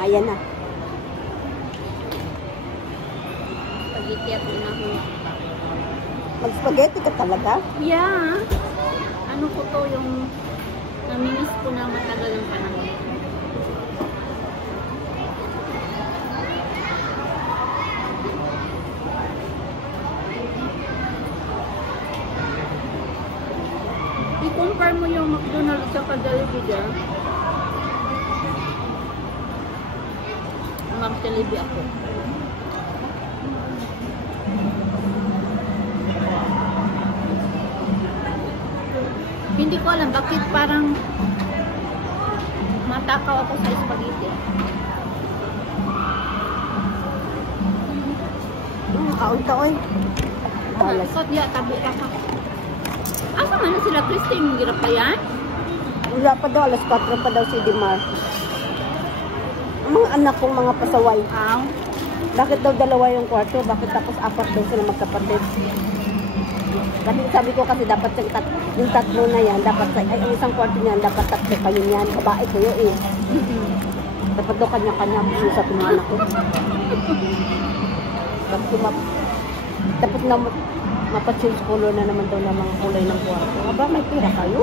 Ayan na. Spaghetti at unahon. Mag-spaghetti ka talaga? Yeah. Ano ko to yung namimiss ko na matagal ng panahon. I-compare mo yung McDonald's sa Jollibee dyan. Mag-Jollibee ako. Hindi ko alam bakit parang matakaw ako sa spaghetti. Kaon-taon. Balas. Ikot ya, tabi ka ka. Asa man na sila, Christine? Hirap pa yan? Wala pa daw, alas 4 pa daw si Dimar. Ang mga anak kong mga pasaway. Aw. Bakit daw dalawa yung kwarto? Bakit tapos 4 daw sila magkapatid? Kasi sabi ko kasi dapat yung tatlo na yan, dapat yung isang kwarto niyan, dapat 3 kayo niyan. Babae ko yun eh. Dapat daw kanya-kanya sa mga anak ko. Dapat na mapa-change color na naman daw ng mga kulay ng kwarto. Aba, may pira kayo?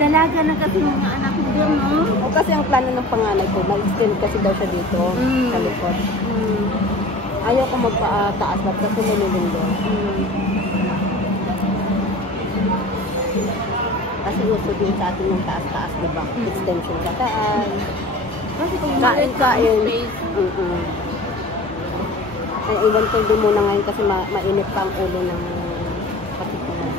Dalaga na kasi mga anak mo doon, no? O kasi ang plano ng panganay ko, mag-extend kasi daw siya dito sa likod. Ayaw ko magpa-taas na kasi nilulong doon. Kasi uso din sa atin yung taas-taas, diba? Extension sa taas. Kasi kung Kain. Ay, iwan ko din muna ngayon kasi mainit pa ang ulo ng pasikulan.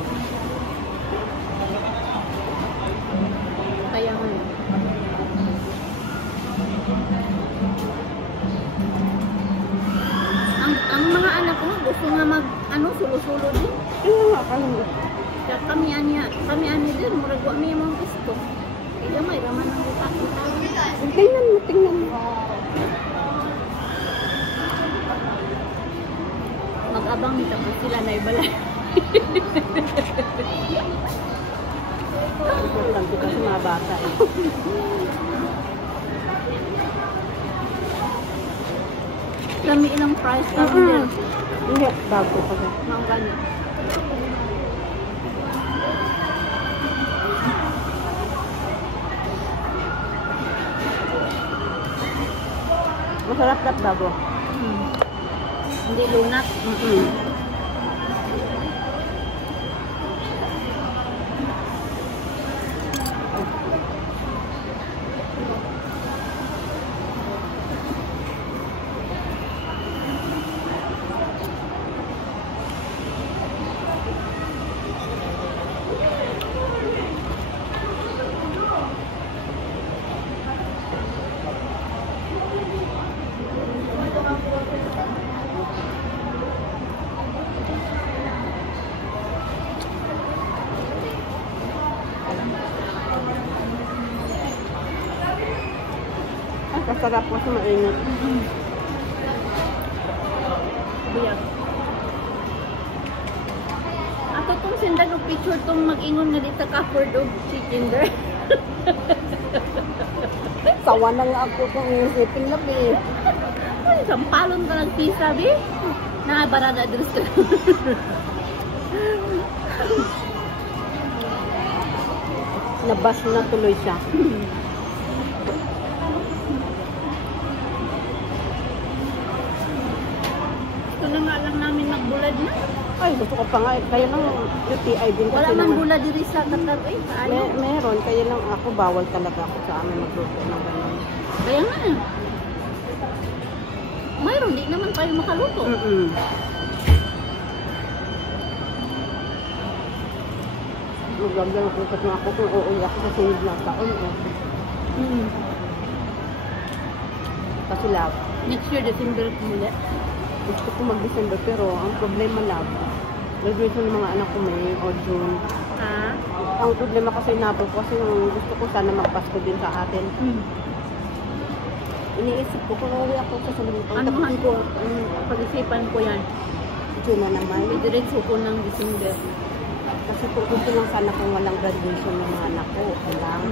Kaya nga. Ang mga anak ko gusto nga sulo-sulo din. Ano nga kami? Kaya kami ani din, murag wa mi mong gusto. Kaya may raman ang buta-buta. Tingnan mo. Mag-abang nito po sila na ibalay. Importante kasi mga bata eh. Kami ilang price kami din. Hindi, bago pa siya. Mga ganyan. Masarap na bago. Hindi lunat. Masarap kasi mainit. Buyag. Ato tong sindag og picture tong mag-ingon nga dito ka for dog chicken there. Sawa na nga ako kung isipin lang eh. Ay, sampalon ka nagpisa, bi? Nakabarada dito sa Nabas na tuloy siya. Ito na nga lang namin nagbulad na. Ay, gusto ko pa nga. Kaya lang UTI din kasi Wala man naman. bulad diri sa Qatar. Eh, Meron. Kaya lang ako, bawal talaga ako sa amin magluto ng gano'n. kaya nga. Mayroon, di naman tayo makaluto. Magagano ko kasi ako kung uuwi ako sa sunod na taon. Kasi love. Next year, December muli. Gusto ko mag-December pero ang problema love. Graduation ng mga anak ko May o June. Ha? Ang problema kasi nabot ko kasi gusto ko sana magpasko din sa atin. Iniisip ko kung uuwi ako sa sunod na taon. Anuhan ko, pag-isipan ko yan. June na naman. May diretso ko ng December. Kasi kung gusto lang sana kung walang graduation ng mga anak ko, okay lang.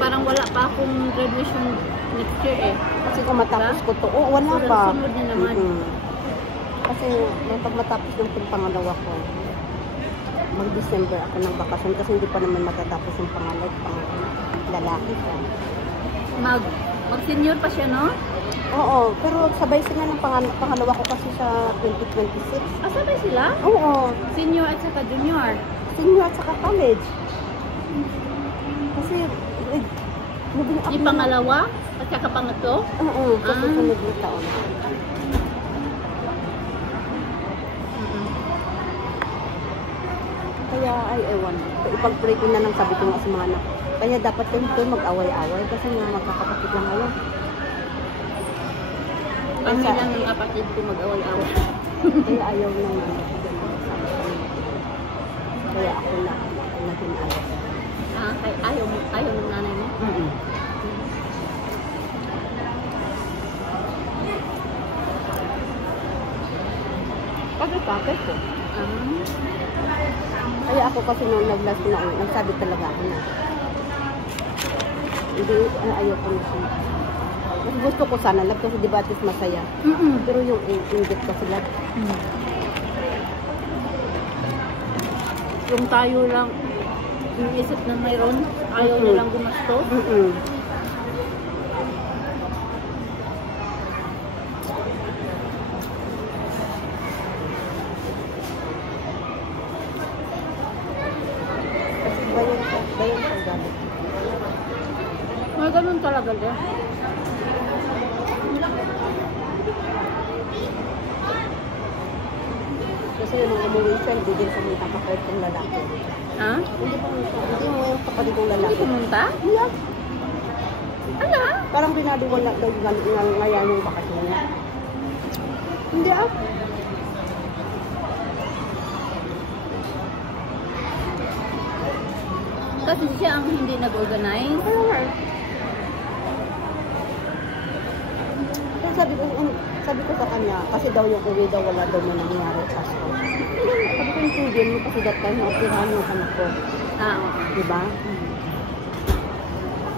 parang wala pa akong graduation next year eh. Kasi kung matapos ko to, wala So, pa. sunod din naman. Kasi pag matapos ng pangalawa ko, mag-December ako ng bakasyon kasi hindi pa naman matatapos yung pangalawa, lalaki ko. Mag-senior pa siya, no? Oo, pero sabay sila ng pangalawa ko kasi sa 2026. Ah, sabay sila? Oo, Senior at saka junior. senior at saka college. Kasi, Yung pangalawa at saka pangatlo? Oo, sa susunod na taon. Kaya, ay, ewan. Ipag-pray ko na lang sabi ko nga sa mga anak. Kaya dapat kayo ito mag-away-away kasi nga magkakapatid lang kayo. Kami lang yung kapatid ko mag-away-away. Kaya ayaw nang kaya ako na naging ayaw. Ah, kay ayaw ng nanay mo? Pagkakapit ko. Ah. Kaya ako kasi nung nag-last na ulit, nagsabi talaga ako na. Hindi, ayaw ko na siya. Mas gusto ko sana lang kasi diba at least masaya. Pero yung inggit kasi lang. Yung tayo lang iniisip na mayroon, ayaw nilang gumastos. Kasi bayan siya galit. May ganun talaga din. Kasi nung umuwi siya, hindi din sa mga kapatid kong lalaki. Ha? Hindi mo yung kapatid kong Hindi lalaki. pumunta? Yeah. Ala? Parang binadiwala daw ngayon yung bakasyon niya. Hindi ah. Kasi siya ang hindi nag-organize. Kaya sabi ko sa kanya, kasi daw yung uwi daw wala daw may nangyari sa Pasko. Sabi ko yung tigil mo kasi that time na-operahan yung anak ko. Ah, oo. Diba?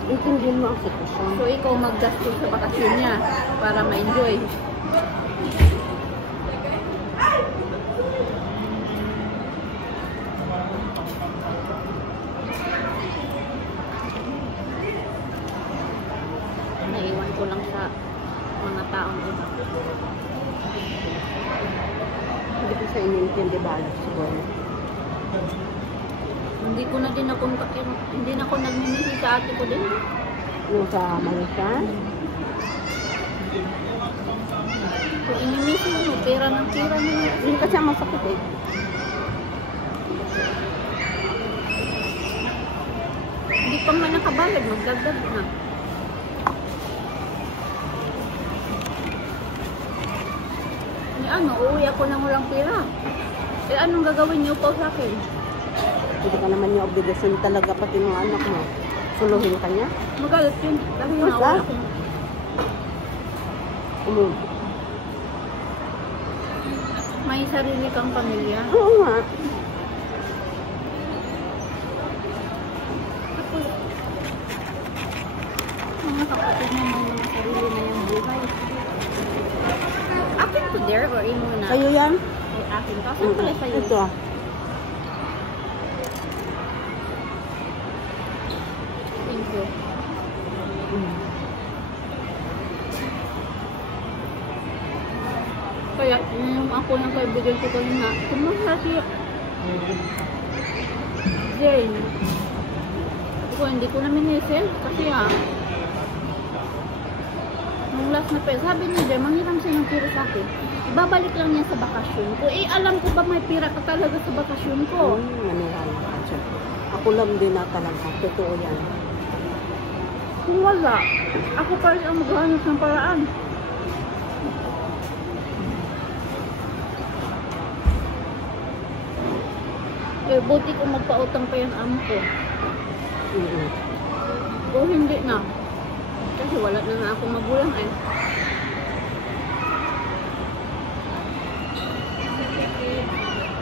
Intindihin mo ang sitwasyon. So, ikaw mag-gastos sa bakasyon niya para ma-enjoy. Naiwan ko lang sa mga taong iba. Hindi ko sa inintindi ba siguro. Hindi ko na din hindi na ako nagmimisi sa ate ko din. Yung sa Malaysia. So, inimisi mo, pera ng pera mo. Yun kasi ang masakit eh. Hindi pa man nakabayad, magdagdag na. Ano, uuwi ako ng walang pera. Eh, anong gagawin niyo po sa akin? Hindi ka naman yung obligasyon talaga pati ng anak mo. Suluhin ka niya. Magalit yun. Kasi Basta? nawala akong... May sarili kang pamilya. Oo nga. Tapos, mga kapatid mo may mga sarili na yung buhay. Akin to there or imo na? Sa'yo yan? Ay, akin. Kasi pala sa'yo. Ito ah. Thank you. Kaya, yung ako ng kaibigan ko kanina, kumusta si Jane? Hindi ko na minisel kasi nung last na pera, sabi niya Jane, manghiram siya ng pira sa akin. Ibabalik lang niya sa bakasyon ko. Eh, alam ko ba may pira ka talaga sa bakasyon ko? Maniwala ka siya. Ako lang din na talaga. Totoo yan. Kung wala, ako pa rin ang maghahanap ng paraan. Eh, buti kung magpautang pa yung amo ko. O hindi na. Kasi wala na nga akong magulang eh.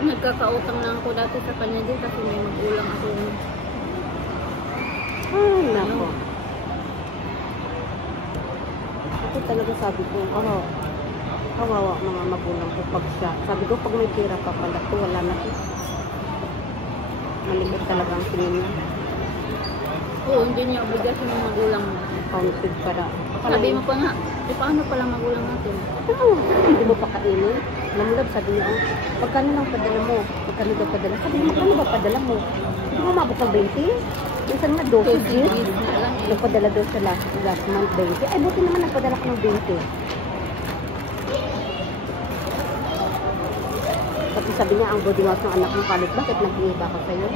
Nagkakautang lang ako dati sa kanya din kasi may magulang ako. Ay, nako. talaga sabi ko, kawawa mga magulang ko pag siya. Sabi ko, pag may pera pa pala to, wala na to. Malimit talaga ang tingin niya. Oo, hindi niya obligasyon ng magulang mo. Counted para. Sabi mo pa nga, paano pala magulang natin? Hindi mo pa kainin. Namulab, sabi niya, magkano lang padala mo? Magkano daw padala? Sabi niya, magkano ba padala mo? Hindi mo mabot ng 20? Minsan nga 12 years. Nagpadala daw sa last month 20. Ay, buti naman nagpadala ko ng 20. Tapos sabi niya, ang body wash ng anak mo kalit, bakit nag-iiba ko sa'yo?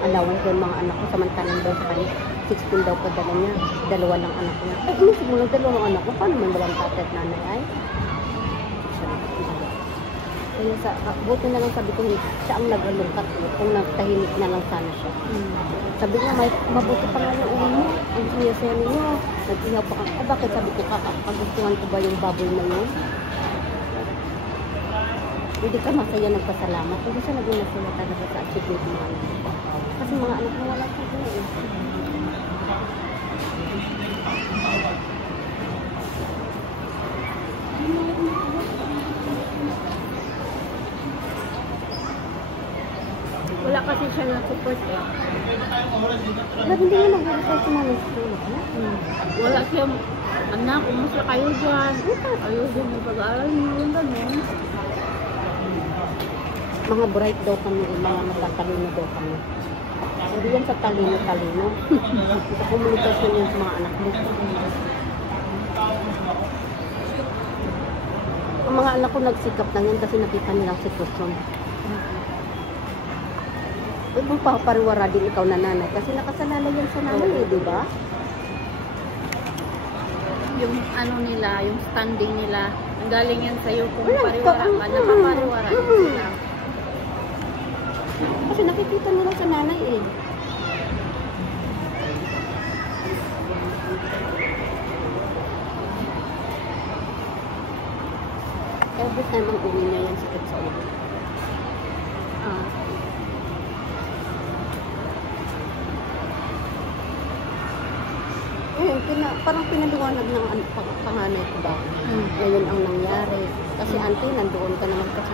Allowance doon mga anak ko, samantalang daw sa kanya, 16 daw padala niya, 2 lang anak niya. Ay, inisip mo lang 2 anak ko, paano man walang tatay at nanay ay? Kaya buti na lang sabi ko, siya ang nag-alungkat kung nagtahimik na lang sana siya. Sabi niya, mabuti pa nga yung uwi mo, ang siya ninyo, nag-ihaw pa ka. Ay, bakit sabi ko, kagustuhan ko ba yung baboy na yun? Hindi ka masaya nagpasalamat. Hindi siya naging masaya talaga sa achievement ng mga anak ko. Kasi mga anak mo wala sa doon eh. Wala kasi siya na support eh. Ba't hindi niya nag-research sa mga school? Wala siyang, anak, kumusta kayo dyan? Ayos din yung pag-aaral niyo, yung gano'n. Mga bright daw kami, mga matatalino daw kami. Hindi yan sa talino-talino. Sa komunikasyon yun sa mga anak mo. Ang mga anak ko nagsikap lang yan kasi nakita nilang sitwasyon. Huwag mong papariwara din ikaw na nanay kasi nakasalalay yan sa nanay eh, di ba? Yung ano nila, yung standing nila, ang galing yan sa'yo kung Wala, pariwara ka, napapariwara din sila. Kasi nakikita nila sa nanay eh. Every time ang uwi niya yan, sakit sa ulo. Parang pinaliwanag ng panganay ko ba? Ngayon ang nangyari. Kasi auntie, nandoon ka naman kasi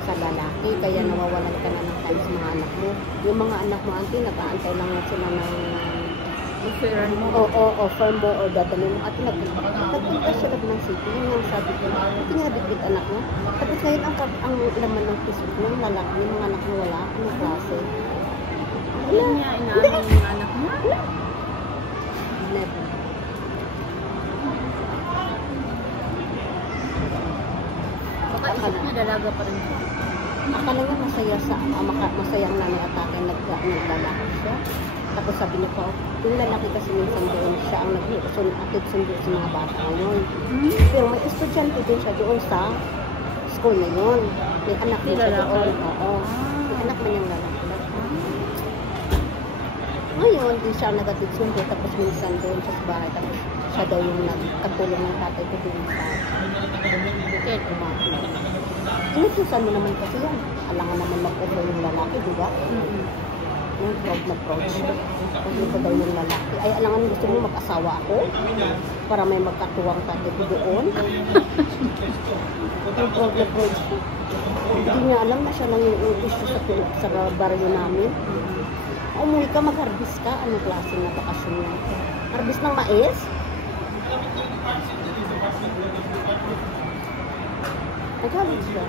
sa lalaki, kaya nawawalan ka na ng time sa mga anak mo. Yung mga anak mo, auntie, nag-aantay lang na sila ng offeran mo. Offer mo o dadalhin mo. At nagpunta siya ng city. Yun yung sabi ko, hindi nga nabitbit anak mo. Tapos ngayon ang laman ng pisok ng lalaki, yung mga anak mo wala. Anong klase? Hindi niya inaamin yung anak mo? Never. Baka isip niya dalaga pa rin siya. Akala nga masayang nanay at tatay naglalaki siya. Tapos sabi niya po, yung lalaki kasi minsan doon siya ang nag-atid sundo sa mga bata ngayon. Pero may estudyante din siya doon sa school na yun. May anak din siya doon. Oo. May anak man yung lalaki. Ngayon, di siya nag-atid sundo. Tapos minsan doon siya sa bahay. Tapos siya daw yung nagkatulong ng tatay ko doon sa bukid. Inutusan mo naman kasi yan. Alangan naman mag-offer yung lalaki, di ba? Yung proud na proud siya. Kasi ko daw yung lalaki. Ay, alangan gusto mo mag-asawa ako? Para may magkatuwang tatay ko doon. Yung proud na proud siya. Hindi niya alam na siya lang yung issue sa baryo namin. Umuwi ka, mag-harvest ka. Anong klase na bakasyon yan? Harvest ng mais? Nagalit siya.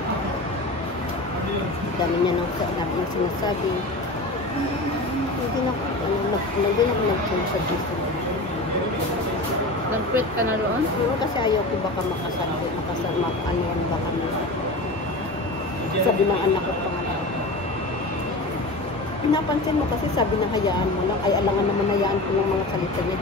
Dami niya nang sinasabi. Hindi na ako nag-change sa dito. Nag-quit ka na roon? Kasi ayaw ko baka makasama, ano yan ba kami. Sabi ng anak ko pangalan. Pinapansin mo kasi sabi ng hayaan mo lang, ay alangan naman hayaan ko yung mga salita niya.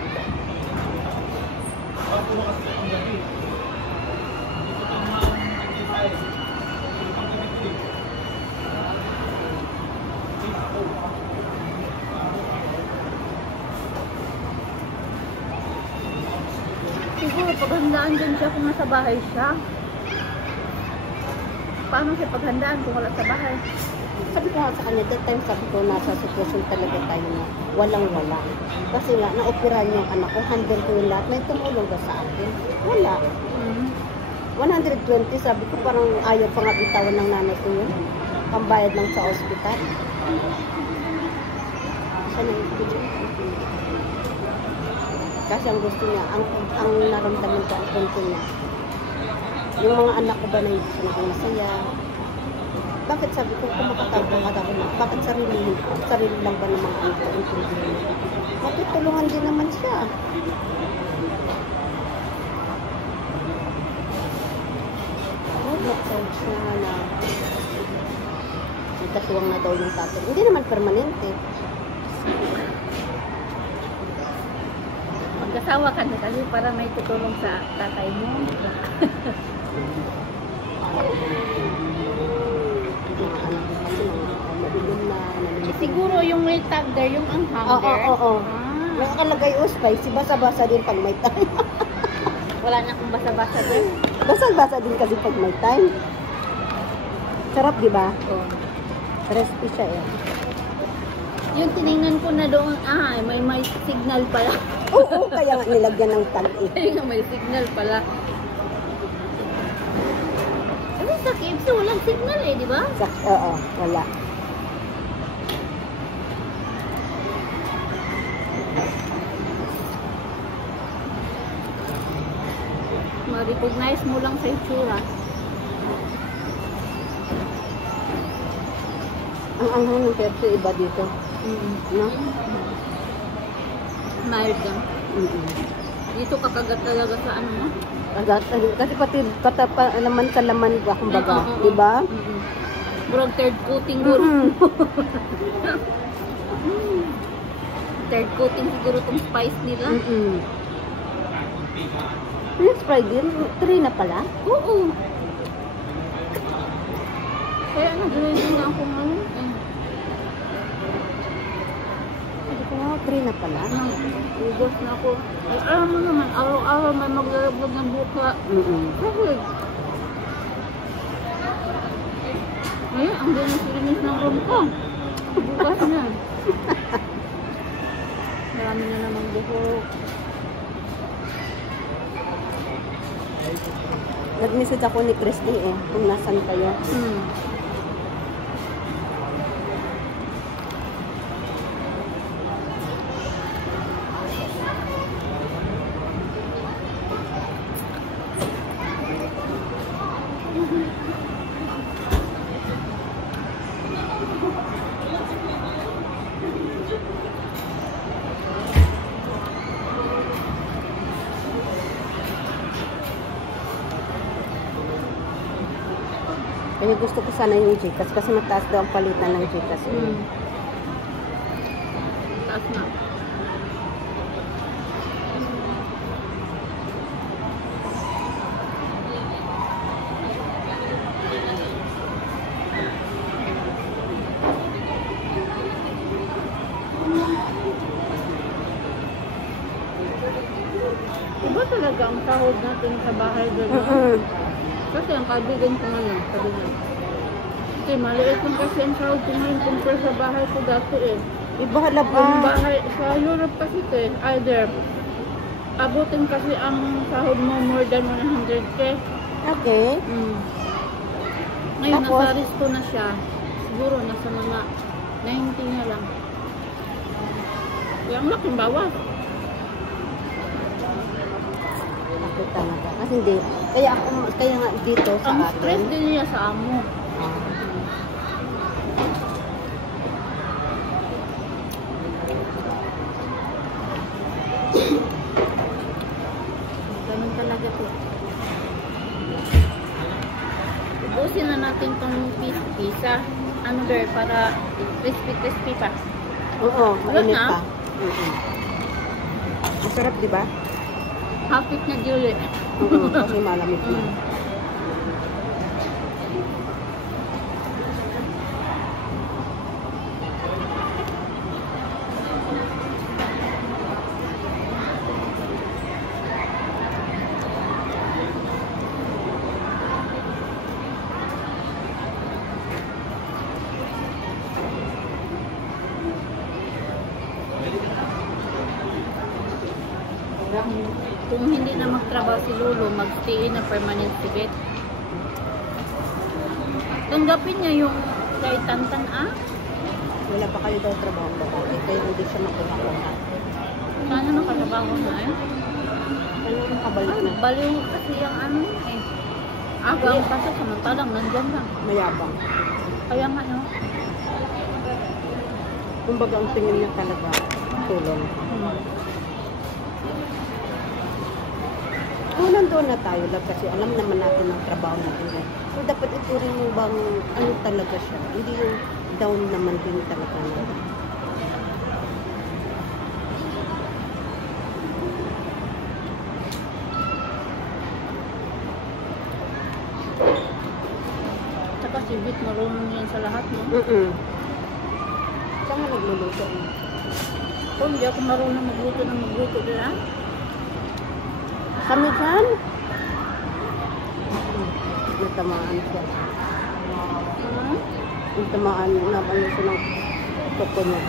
Siguro paghandaan din siya kung nasa bahay siya. Paano siya paghandaan kung wala sa bahay? Sabi ko nga sa kanya, that time sabi ko, nasa sitwasyon talaga tayo na walang-wala. Kasi nga, na-operahan yung anak ko, handle ko yung lahat. May tumulong ba sa akin? Wala. 120, sabi ko, parang ayaw pa nga bitawan ng nanay ko yun. Pambayad lang sa ospital. Siya na yung kasi ang gusto niya, ang naramdaman ko, ang punto niya, yung mga anak ko ba na hindi siya naging masaya? Bakit sabi ko, kung makatawag ako na, bakit sarili lang ba ng mga anak ko intindihin niya? Matutulungan din naman siya. Nag-sound siya na nagkatuwang na daw yung tatay. Hindi naman permanente. Magkasawa ka na kasi para may tutulong sa tatay mo. Mga anak ko kasi mga madilim na, Siguro yung may tag there, yung ang hanger. Oo. Nakalagay spicy, basa-basa din pag may time. Wala na akong basa-basa there. Basa-basa din kasi pag may time. Sarap, di ba? Oh. Recipe siya eh. Yung tinignan ko na doon, may signal pala. Oo, kaya nga nilagyan ng tag eh. Kaya nga may signal pala. Kasi sa KFC walang signal eh, di ba? Oo, wala. Ma-recognize mo lang sa itsura. Ang anghang ng KFC iba dito. No? Mild lang. Dito kakagat talaga sa ano mo? Kasi pati laman sa laman ba, kumbaga, di ba? Burang third coating guro. Third coating siguro itong spice nila. French fry din? 3 na pala? Oo. Kaya nag-ready na ako ngayon. Sabi ko nga, 3 na pala. Ugos na ako. Ay, alam mo naman, araw-araw may maglalabog ng buka. Bakit? Ngayon, ang dinis ng room ko. Bukas na. Marami na namang buhok. Nag-message ako ni Christy eh, kung nasan kayo. Kaya gusto ko sana yung Gcash kasi mataas daw ang palitan ng Gcash. Taas na. Iba talaga ang sahod natin sa bahay doon. Kasi ang kaibigan ko ngayon, sabi niya. Kasi maliit lang kasi ang sahod ko ngayon compare sa bahay ko dati eh. Iba halaba. Yung bahay sa Europe kasi either abutin kasi ang sahod mo more than 100k. Okay. Ngayon, Tapos? nasa resto na siya. Siguro nasa mga 90 na lang. Kaya ang laking bawas. Ako talaga. Kasi hindi. Kaya nga dito sa Ang atin. stress din niya sa amo. Ganun talaga po. Ubusin na natin tong pizza. Ano there, para crispy pa. Oo, Wala mainit na. pa. Masarap, di ba? Hapit na Julie. Oo, kasi malamig na. Kung hindi na magtrabaho si Lolo, mag-stay na permanent ticket. Tanggapin niya yung kay Tantan Wala pa kayo daw trabaho ba? Kaya hindi siya makuha. Sana nakatrabaho na eh. Ano nakabalik na? Baliw kasi yung ano eh. Agang kasi samantalang nandyan lang. Mayabang. Kaya nga no. Kumbaga ang tingin niya talaga, tulong. Kung nandun na tayo lang kasi alam naman natin ang trabaho natin. So dapat ituring mo bang ano talaga siya. Hindi yung down naman din talaga. Tsaka si Bit marunong yan sa lahat no. Saan nga nagluluto? Kung hindi ako marunong magluto din Kami dyan? Natamaan siya. Natamaan naman siya ng toko niya.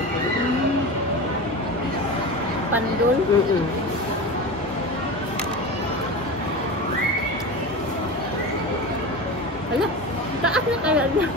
Pandol? Hala, taas na kaya niya.